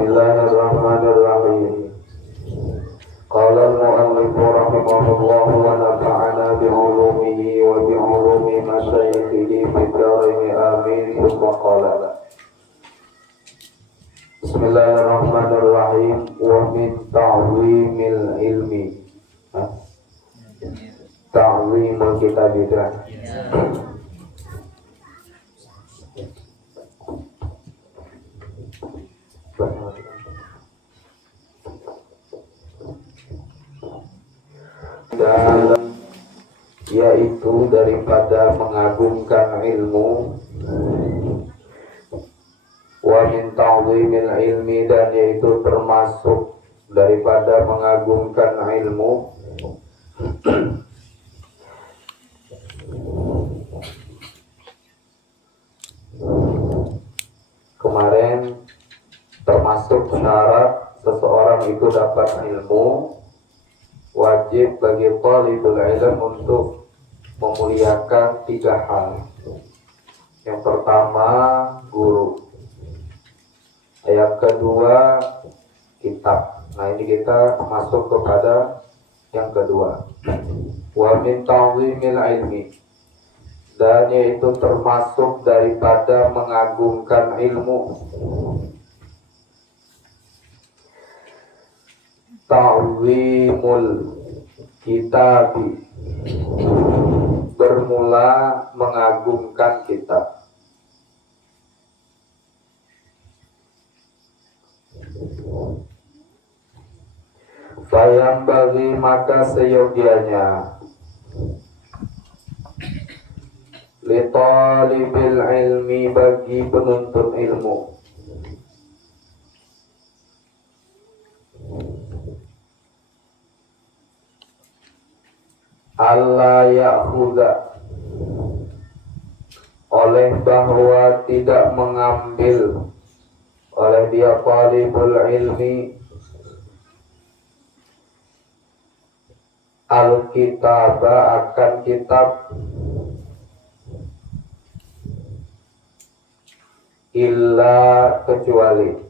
Bismillahirrahmanirrahim. Qala al-mu'allif rahimahullah wa nafa'ana bi'ulumihi wa bi'ulumi masyayikhihi fid dharain amin. Thumma qala Bismillahirrahmanirrahim wa min ta'zimil ilmi. Ta'zimul kitab itu. Dan yaitu daripada mengagungkan ilmu, wa min ta'zimil ilmi, dan yaitu termasuk daripada mengagungkan ilmu, kemarin termasuk syarat seseorang itu dapat ilmu, wajib bagi talibul ilm untuk memuliakan 3 hal. Yang pertama guru, yang kedua kitab. Nah, ini kita masuk kepada yang kedua. Wa min ta'zimil ilmi, dan yaitu termasuk daripada mengagungkan ilmu, ta'zimul kitabi, bermula mengagungkan kitab. Fayam bagi, maka seyogianya, li talibil ilmi, bagi penuntut ilmu, alla ya'khudha, oleh bahwa tidak mengambil oleh dia talibul ilmi al-kitab, akan kitab, illa, kecuali,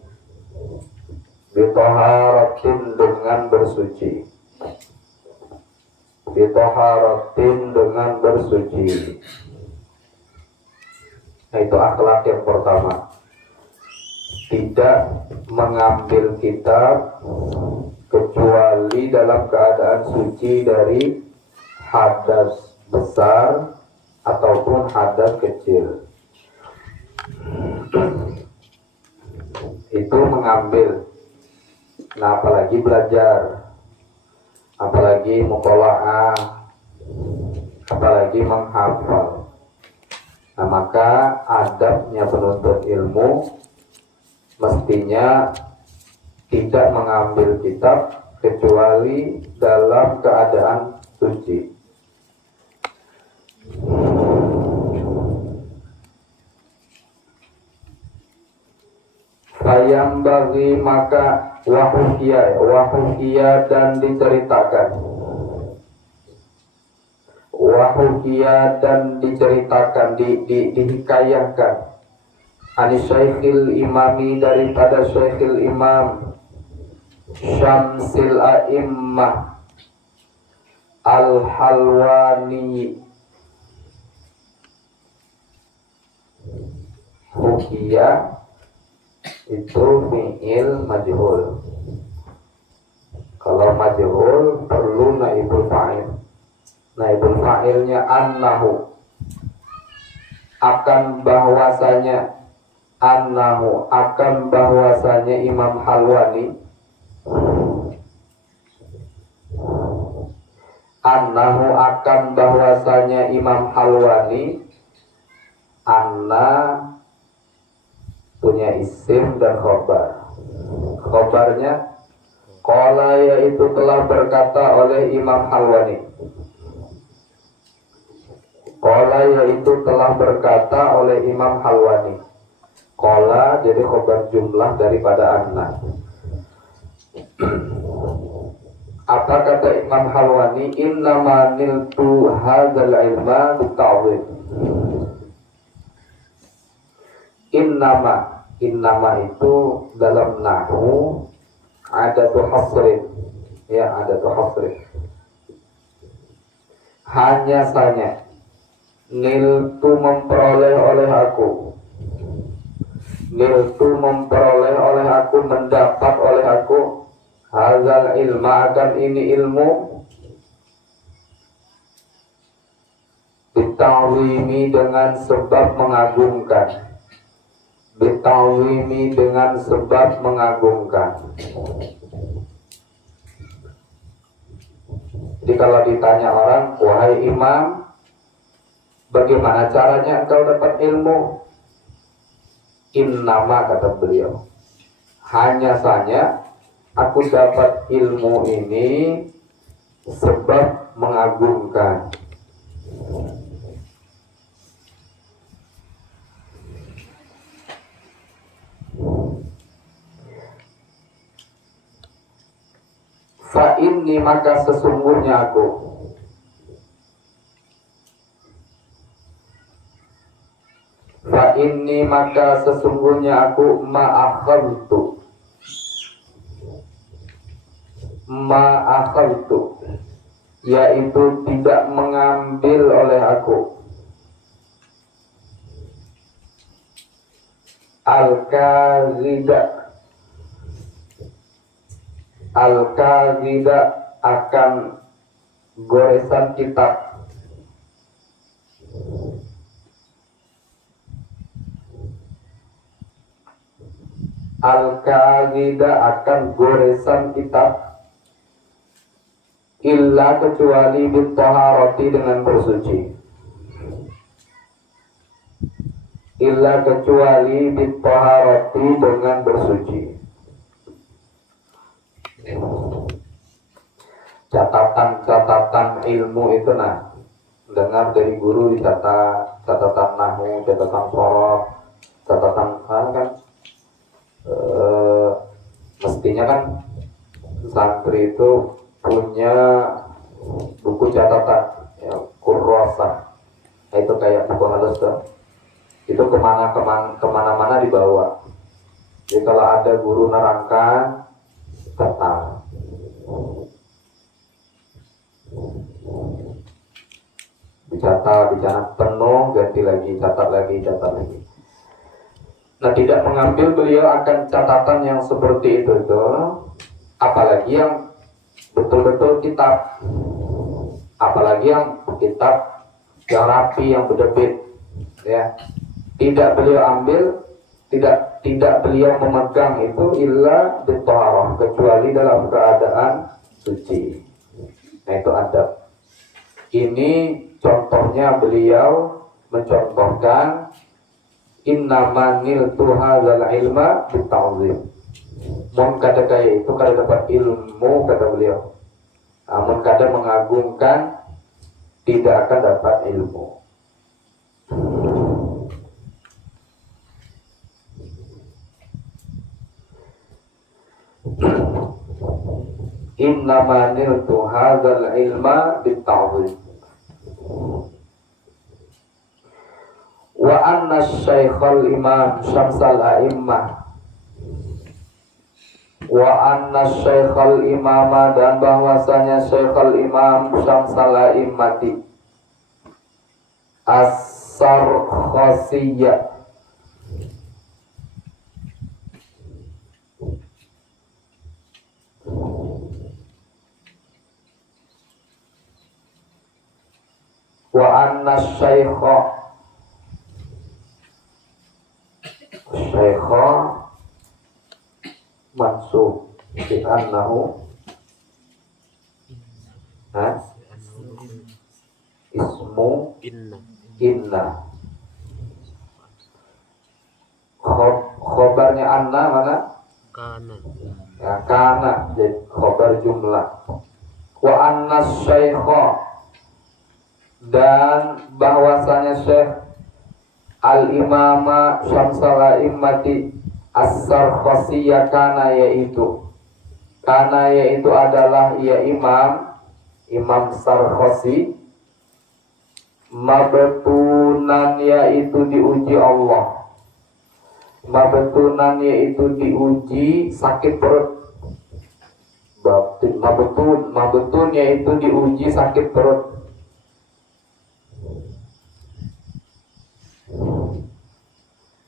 bitaharatin, dengan bersuci, bitaharatin, dengan bersuci. Nah, itu akhlak yang pertama, tidak mengambil kitab kecuali dalam keadaan suci dari hadas besar ataupun hadas kecil. Itu mengambil. Nah, apalagi belajar, apalagi mutola'ah, apalagi menghafal. Nah, maka adabnya penuntut ilmu mestinya tidak mengambil kitab kecuali dalam keadaan suci. Fayam bagi, maka wahukia, dan diceritakan, wahukia, dan diceritakan, dihikayahkan, anis syekhil imami, daripada syekhil imam, Syamsil a'immah al-Halwani. Hukia itu fi'il majhul. Kalau majhul perlu naibul fa'il. Naibul fa'ilnya annahu, akan bahwasanya, annahu, akan bahwasanya Imam Halwani, annahu, akan bahwasanya Imam Halwani, anna punya isim dan khobar. Khobarnya qala, yaitu telah berkata oleh Imam Halwani. Qala, yaitu telah berkata oleh Imam Halwani. Qala jadi khobar jumlah daripada anna. Apa kata Imam Halwani? Innama niltu hadzal ilma bita'zim. Innama, Innama itu dalam nahu adatu hasrin, ya adatu hasrin. Hanya saja niltu memperoleh oleh aku, niltu memperoleh oleh aku, mendapat oleh aku, hazal ilma akan ini ilmu, bitawimi dengan sebab mengagungkan, bitawimi dengan sebab mengagungkan. Jadi kalau ditanya orang, wahai imam, bagaimana caranya engkau dapat ilmu? Innama, kata beliau, hanya saja aku dapat ilmu ini sebab mengagungkan. Fa inni, maka sesungguhnya aku, fa inni maka sesungguhnya aku, ma'akhaltu, yaitu tidak mengambil oleh aku, al-kazida akan goresan kitab, al-kazida akan goresan kitab, illa kecuali bitaharati dengan bersuci, illa kecuali bitaharati dengan bersuci. Catatan ilmu itu, nah, dengar dari guru dicatat, catatan nahwu, catatan sorof, catatan kan mestinya kan santri itu punya buku catatan, ya, kurrosa, itu kayak buku halus tuh, itu kemana-mana dibawa. Jadi kalau ada guru nerangkan, catat. Dicatat penuh, ganti lagi, catat lagi. Nah, tidak mengambil beliau akan catatan yang seperti itu, apalagi yang betul-betul kitab, apalagi yang kitab yang rapi, yang berdebit, ya. Tidak beliau ambil, tidak beliau memegang itu illa bithaharah, kecuali dalam keadaan suci. Nah, itu adab. Ini contohnya beliau mencontohkan innama niltu hadzal ilma bita'zim. Mun kada kaya itu kada dapat ilmu, kata beliau. Namun kada mengagungkan, tidak akan dapat ilmu. Innama niltu hadzal ilma bita'zim. Wa anna syaikhal imam syamsal a'immah, wa anna syaikhal imama, dan bahwasanya syaikhal imam syamsal a'immati as-sarkhasiyya, wa anna syaikha mansub bi annahu ismu inna. Khobarnya anna mana? Kana. Ya, kana, jadi khobar jumlah. Wa anna syaikha, dan bahwasanya syekh al-imama syamsal a'immati as-sarkhasiyya, kana yaitu adalah ya imam Sarkhasi, mabtunan yaitu diuji Allah, Mabetunan yaitu diuji sakit perut. Mabetun yaitu diuji sakit perut.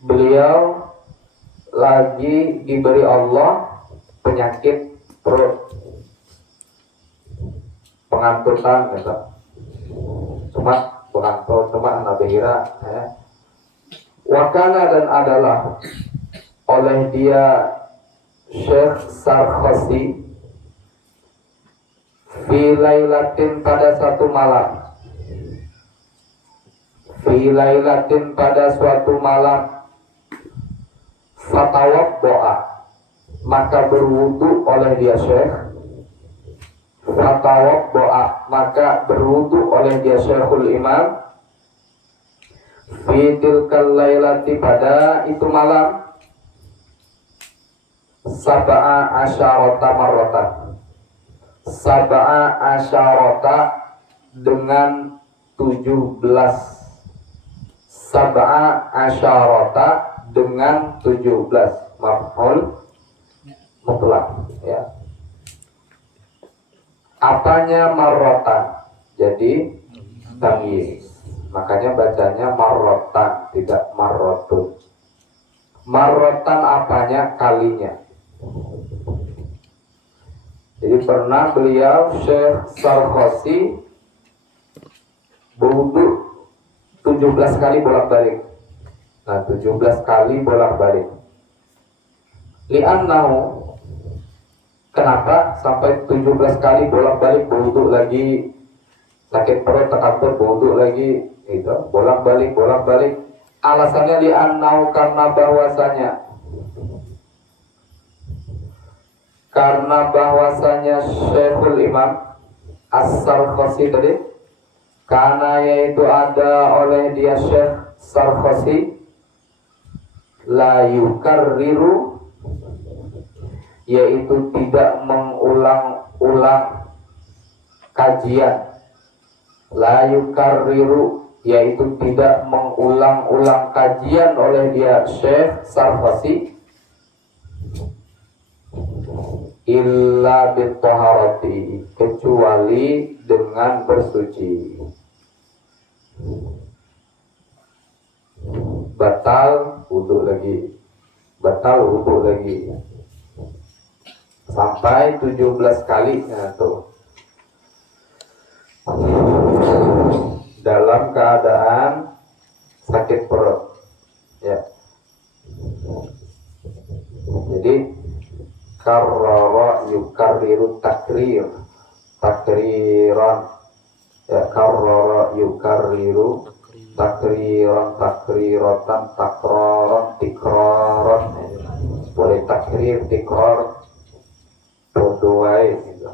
Beliau lagi diberi Allah penyakit perut, pengantutan gitu. Cuma pengantuk, cuma nabihira ya. Wakana dan adalah oleh dia Syekh Sarkhasi fi lailatin pada satu malam. Fi lailatin pada suatu malam. Fatawabba'a, maka berwudu oleh dia Syekh. Fatawabba'a, maka berwudu oleh dia Syekhul Imam. Fi tilkal lailati, pada itu malam. Sab'a asyarata marratan. Sab'a asyarata dengan 17. Sab'a asyarata dengan 17 maf'ul mutlak ya. Apanya marrotan? Jadi tamyiz. Makanya bacanya marrotan, tidak marrotun. Marrotan apanya? Kalinya. Jadi pernah beliau Syekh Sarkhasi berwudu 17 kali bolak-balik. Nah, 17 kali bolak-balik. Li'annahu, kenapa sampai 17 kali bolak-balik berwudu lagi, sakit perut terkatur berwudu lagi, gitu, bolak-balik. Alasannya li'annahu, karena bahwasanya Syekhul Imam As-Sarkhasi tadi, karena yaitu ada oleh dia Syekh Sarkhasi la yukarriru, yaitu tidak mengulang-ulang kajian. La yukarriru, yaitu tidak mengulang-ulang kajian oleh dia Syekh Sarkhasi illa bitaharati, kecuali dengan bersuci. Batal wudu lagi, sampai 17 kali ya, tuh. Dalam keadaan sakit perut ya. Jadi karrara yukarriru takriran ya, karrara yukarriru takrirotan tikraron, boleh takrir tikrar berdoai gitu,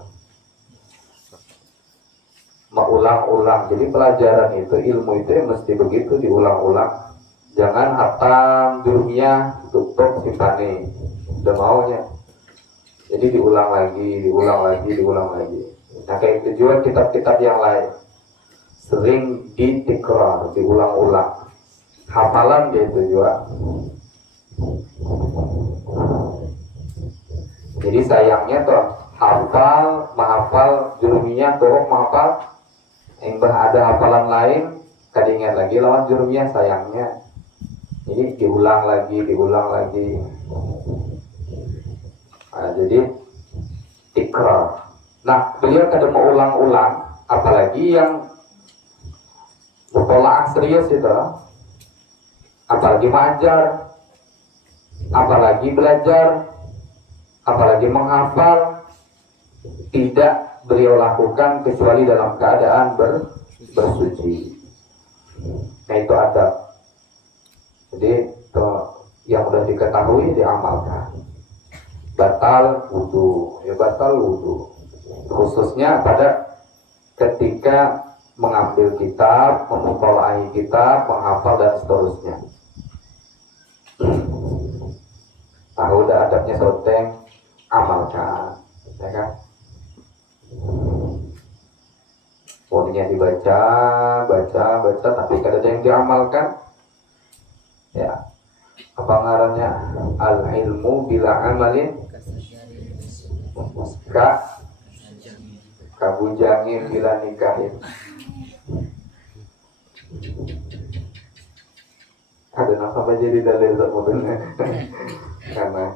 mengulang-ulang. Jadi pelajaran itu, ilmu itu mesti begitu, diulang-ulang. Jangan hatam dunia tutup simpani, udah maunya. Jadi diulang lagi. Nah, kayak itu juga kitab-kitab yang lain, sering ditikrar, diulang-ulang. Hafalan gitu juga. Jadi sayangnya tuh menghafal jurumiyah, dorong menghafal, imbah ada hafalan lain, kadingan lagi lawan jurumiyah, sayangnya. Ini diulang lagi. Nah, jadi tikrar. Nah, beliau kadang mau ulang-ulang, apalagi yang mutola'ah serius itu, apalagi mengajar, apalagi belajar, apalagi menghafal, tidak beliau lakukan kecuali dalam keadaan bersuci. Nah, itu adab. Jadi yang sudah diketahui diamalkan. Batal wudu, khususnya pada ketika mengambil kitab, memutola'ahi kitab, menghafal dan seterusnya. Tahu udah adabnya soteng, amalkan, ya kan? Pokoknya dibaca, tapi kadang yang diamalkan, ya. apa ngarannya al ilmu bila amalin kabujangin bila nikahin. Ada apa jadi dalil sebetulnya karena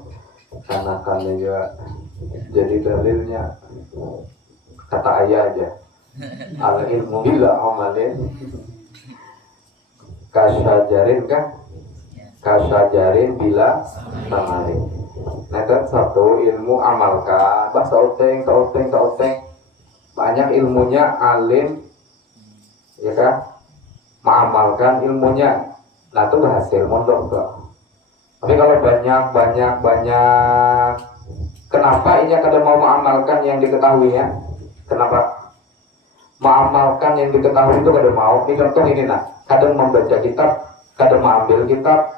juga jadi dalilnya kata ayah aja al ilmu bila amalin kasyajarin kan kasyajarin bila samarin. Nah kan satu ilmu amalkan bahasa oteng banyak ilmunya alim ya kan mengamalkan ilmunya. Nah itu berhasil mondok kok. Tapi kalau banyak kenapa ini kada mau mengamalkan yang diketahuinya? Kenapa? Mengamalkan yang diketahui itu kada mau. Ini contoh ini kadang membaca kitab, kadang mengambil kitab,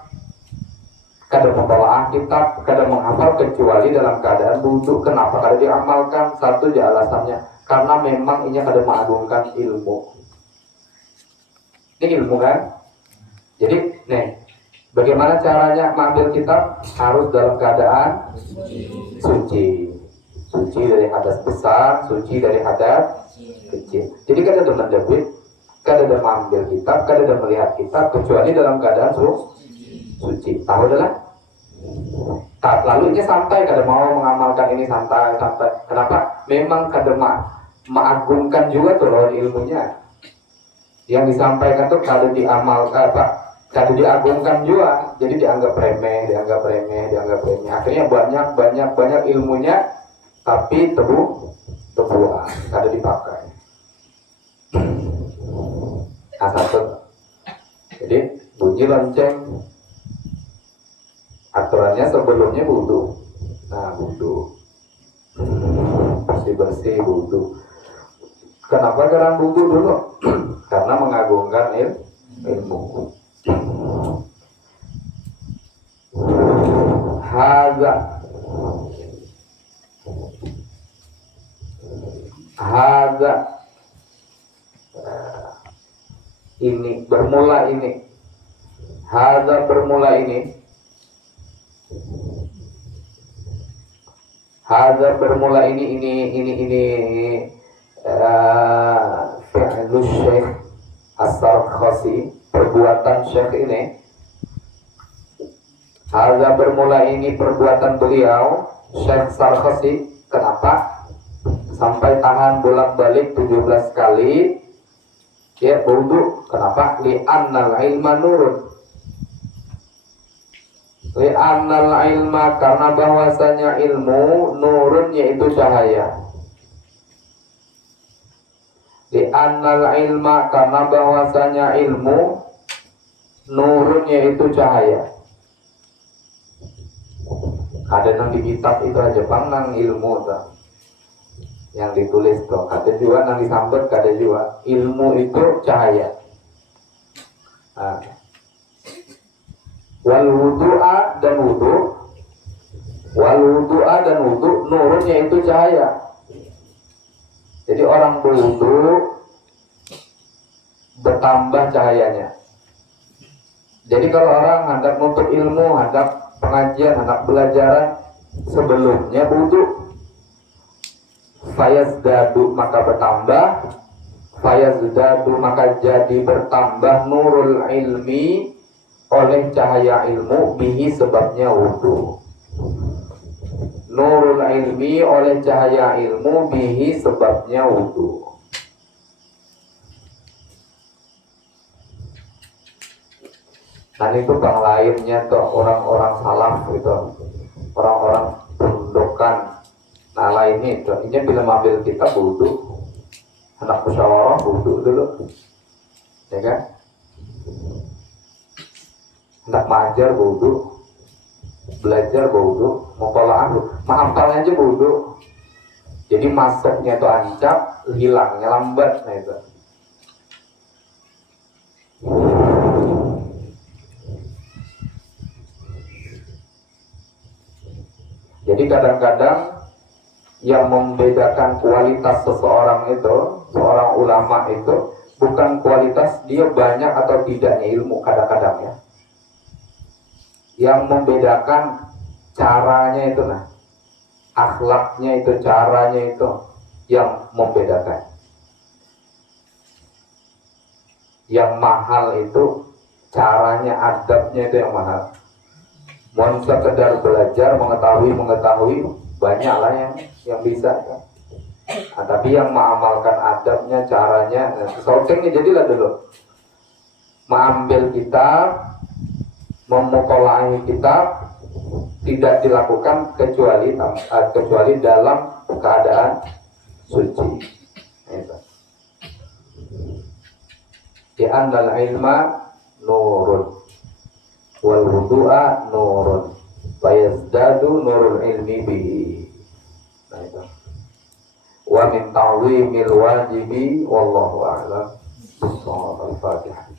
kadang membawa kitab, kadang menghafal kecuali dalam keadaan butuh. Kenapa kada diamalkan? Satu aja alasannya, karena memang ini kada mengagungkan ilmu. Ini ilmu kan? Jadi, nih, bagaimana caranya mengambil kitab? Harus dalam keadaan suci. Suci dari hadas besar, suci dari hadas kecil. Jadi kada ada mendebit, kada ada mengambil kitab, kada ada melihat kitab kecuali dalam keadaan suci. Tahu adalah? Lalu ini santai, kada mau mengamalkan ini santai. Kenapa? Memang kada mengagungkan juga tuh lawan ilmunya. Yang disampaikan tuh kada diamalkan kada diagungkan juga, jadi dianggap remeh. Akhirnya banyak ilmunya, tapi tebuan, kada dipakai. Nah satu, jadi bunyi lonceng, aturannya sebelumnya wudu. Nah wudu, bersih wudu. Kenapa karena wudu dulu? Karena mengagungkan ilmu. Haza ini bermula ini. Haza bermula ini. Haza bermula ini fi'lus Syekh As-Sarkhasi, perbuatan Syekh ini. Haza bermula ini perbuatan beliau Syekh Sarkhasi. Kenapa? Sampai tahan bolak-balik 17 kali ya wudu. Kenapa? Li'annal ilma nurun. Li'annal ilma, karena bahwasanya ilmu nurun yaitu cahaya. Li'annal ilma, karena bahwasanya ilmu nurun yaitu cahaya. Ada nang di kitab itu aja bang nang ilmu tuh yang ditulis tuh, ada juga nang disambat, ada juga ilmu itu cahaya. Nah. Wal wudu'a dan wudu nurun yaitu cahaya. Jadi orang berwudu bertambah cahayanya. Jadi kalau orang hendak menuntut ilmu, hendak pengajian, hendak belajaran, sebelumnya wudu. Fayazdadu maka bertambah, fayazdadu maka jadi bertambah nurul ilmi oleh cahaya ilmu, bihi sebabnya wudu. Nurul ilmi oleh cahaya ilmu, bihi sebabnya wudu. Nah itu bang lainnya tuh orang-orang salaf itu, orang-orang pendokan. Nah lainnya itu, ini bila mengambil kitab wudu, hendak musyawarah wudu dulu, ya kan? Hendak mengajar wudu, belajar wudu, mempelajari, menghafalnya aja wudu. Jadi masuknya itu ancap, hilangnya lambat, nah itu. Jadi kadang-kadang yang membedakan kualitas seseorang itu, seorang ulama itu, bukan kualitas dia banyak atau tidaknya ilmu kadang-kadang ya. Yang membedakan caranya itu, nah, akhlaknya itu, caranya itu yang membedakan. Yang mahal itu caranya, adabnya itu yang mahal. Mau sekedar belajar, mengetahui banyaklah yang bisa kan. Nah, tapi yang mengamalkan adabnya, caranya, soltingnya jadilah dulu mengambil kitab, memutolaahi kitab tidak dilakukan kecuali dalam keadaan suci. Itu. Di annal ilma nurun wal wudu'a nurun fayazdadu nurul ilmi bihi. Nah itu. Wa min ta'wimil wajibi wallahu a'lam. Bismillahirrahmanirrahim.